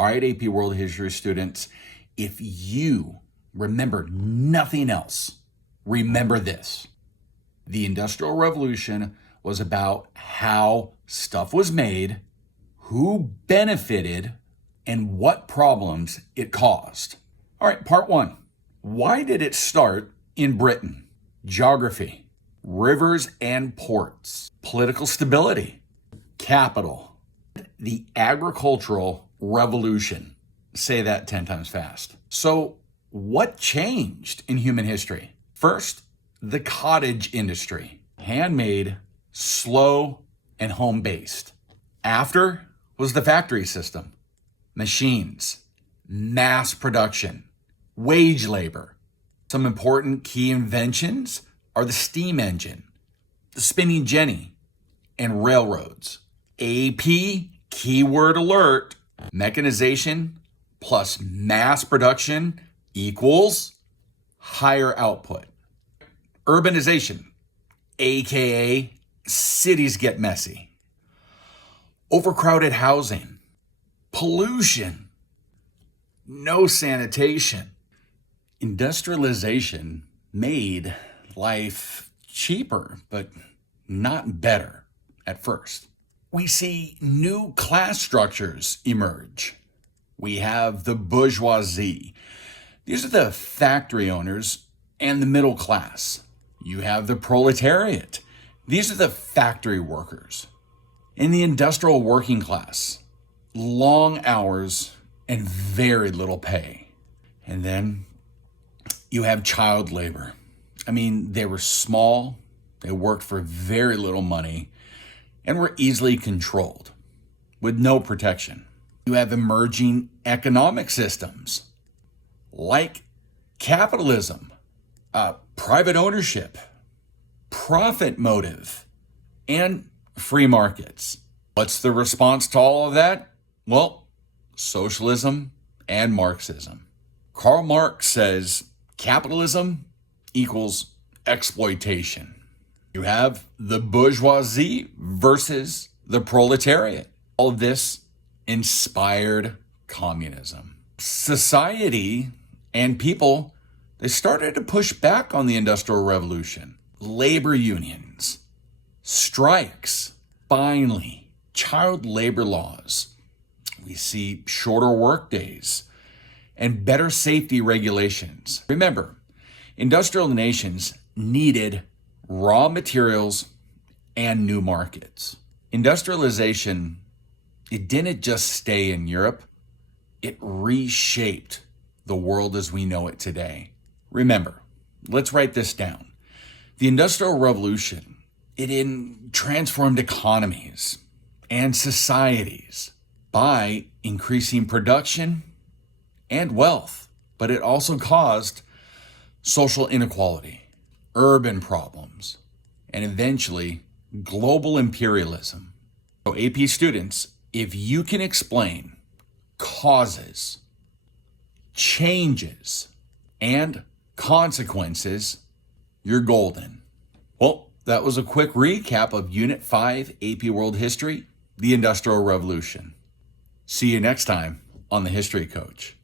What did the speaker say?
All right, AP World History students, if you remember nothing else, remember this. The Industrial Revolution was about how stuff was made, who benefited, and what problems it caused. All right, part one. Why did it start in Britain? Geography, rivers and ports, political stability, capital, the agricultural revolution. Say that 10 times fast. So, what changed in human history? First, the cottage industry, handmade, slow, and home-based. After was the factory system, machines, mass production, wage labor. Some important key inventions are the steam engine, the spinning jenny, and railroads. AP, keyword alert, mechanization plus mass production equals higher output. Urbanization, aka cities get messy. Overcrowded housing, pollution, no sanitation. Industrialization made life cheaper, but not better at first. We see new class structures emerge. We have the bourgeoisie. These are the factory owners and the middle class. You have the proletariat. These are the factory workers. In the industrial working class, long hours and very little pay. And then you have child labor. I mean, they were small, they worked for very little money, and were easily controlled with no protection. You have emerging economic systems like capitalism, private ownership, profit motive, and free markets. What's the response to all of that? Well, socialism and Marxism. Karl Marx says capitalism equals exploitation. You have the bourgeoisie versus the proletariat. All of this inspired communism. Society and people, they started to push back on the Industrial Revolution. Labor unions, strikes, finally, child labor laws. We see shorter work days and better safety regulations. Remember, industrial nations needed raw materials and new markets. Industrialization, it didn't just stay in Europe, it reshaped the world as we know it today. Remember, let's write this down. The Industrial Revolution, it transformed economies and societies by increasing production and wealth, but it also caused social inequality, urban problems, and eventually global imperialism. So AP students, if you can explain causes, changes, and consequences, you're golden. Well, that was a quick recap of Unit 5 AP World History, the Industrial Revolution. See you next time on The History Coach.